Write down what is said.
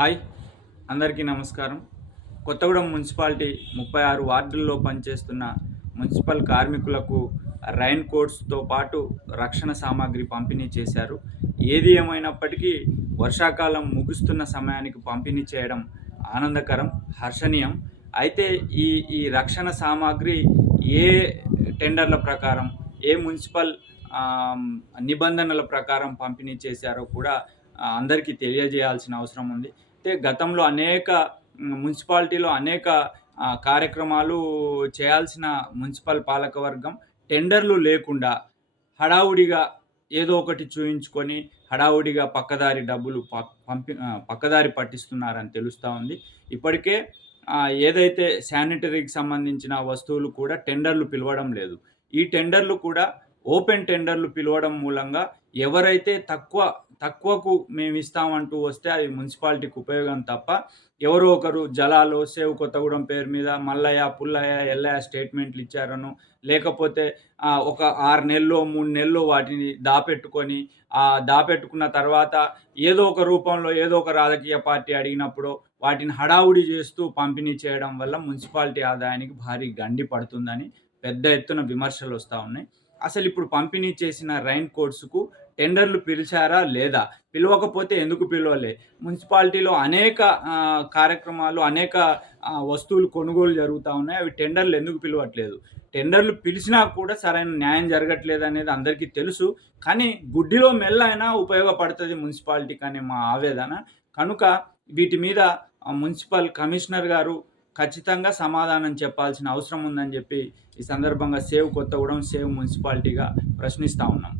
Hi అందరికీ నమస్కారం. Kothagudem municipality 36 వార్డుల్లో పనిచేస్తున్న మున్సిపల్ కార్మికులకు రైన్ కోట్స్తో పాటు రక్షణ సామాగ్రి పంపిణీ చేశారు. ఏది ఏమైనప్పటికీ వర్షాకాలం ముగుస్తున్న సమయానికి పంపిణీ చేయడం ఆనందకరం, హర్షణీయం. అయితే ఈ ఈ రక్షణ సామాగ్రి ఏ టెండర్ల ప్రకారం, ఏ మున్సిపల్ నిబంధనల ప్రకారం పంపిణీ చేశారో కూడా అందరికీ తెలియజేయాల్సిన అవసరం ఉంది. అయితే గతంలో మున్సిపాలిటీలో అనేక కార్యక్రమాలు చేయాల్సిన మున్సిపల్ పాలకవర్గం టెండర్లు లేకుండా హడావుడిగా ఏదో ఒకటి చూయించుకొని హడావుడిగా పక్కదారి పట్టిస్తున్నారని తెలుస్తూ ఉంది. ఇప్పటికే ఏదైతే శానిటరీకి సంబంధించిన వస్తువులు కూడా టెండర్లు పిలవడం లేదు. ఈ టెండర్లు కూడా ఓపెన్ టెండర్లు పిలవడం మూలంగా ఎవరైతే తక్కువకు మేము ఇస్తామంటూ వస్తే అది మున్సిపాలిటీకి ఉపయోగం తప్ప, ఎవరో ఒకరు జలాలు సేవ్ కొత్తగూడెం పేరు మీద మల్లయ్య, పుల్లయ్య, ఎల్లయ్య స్టేట్మెంట్లు ఇచ్చారనో, లేకపోతే ఒక 6 నెలల్లో 3 నెలల్లో వాటిని దాపెట్టుకున్న తర్వాత ఏదో ఒక రూపంలో ఏదో ఒక రాజకీయ పార్టీ అడిగినప్పుడు వాటిని హడావుడి చేస్తూ పంపిణీ చేయడం వల్ల మున్సిపాలిటీ ఆదాయానికి భారీ గండి పడుతుందని పెద్ద ఎత్తున విమర్శలు వస్తూ ఉన్నాయి. అసలు ఇప్పుడు పంపిణీ చేసిన రైన్ కోట్స్కు టెండర్లు పిలిచారా లేదా? పిలవకపోతే ఎందుకు పిలవలే? మున్సిపాలిటీలో అనేక కార్యక్రమాలు, అనేక వస్తువులు కొనుగోలు జరుగుతూ ఉన్నాయి. అవి టెండర్లు ఎందుకు పిలవట్లేదు? టెండర్లు పిలిచినా కూడా సరైన న్యాయం జరగట్లేదు అనేది అందరికీ తెలుసు. కానీ గుడ్డిలో మెల్ల అయినా ఉపయోగపడుతుంది మున్సిపాలిటీకి అనే మా ఆవేదన. కనుక వీటి మీద మున్సిపల్ కమిషనర్ గారు ఖచ్చితంగా సమాధానం చెప్పాల్సిన అవసరం ఉందని చెప్పి ఈ సందర్భంగా సేవ్ కొత్తగూడెం, సేవ్ మున్సిపాలిటీగా ప్రశ్నిస్తూ ఉన్నాం.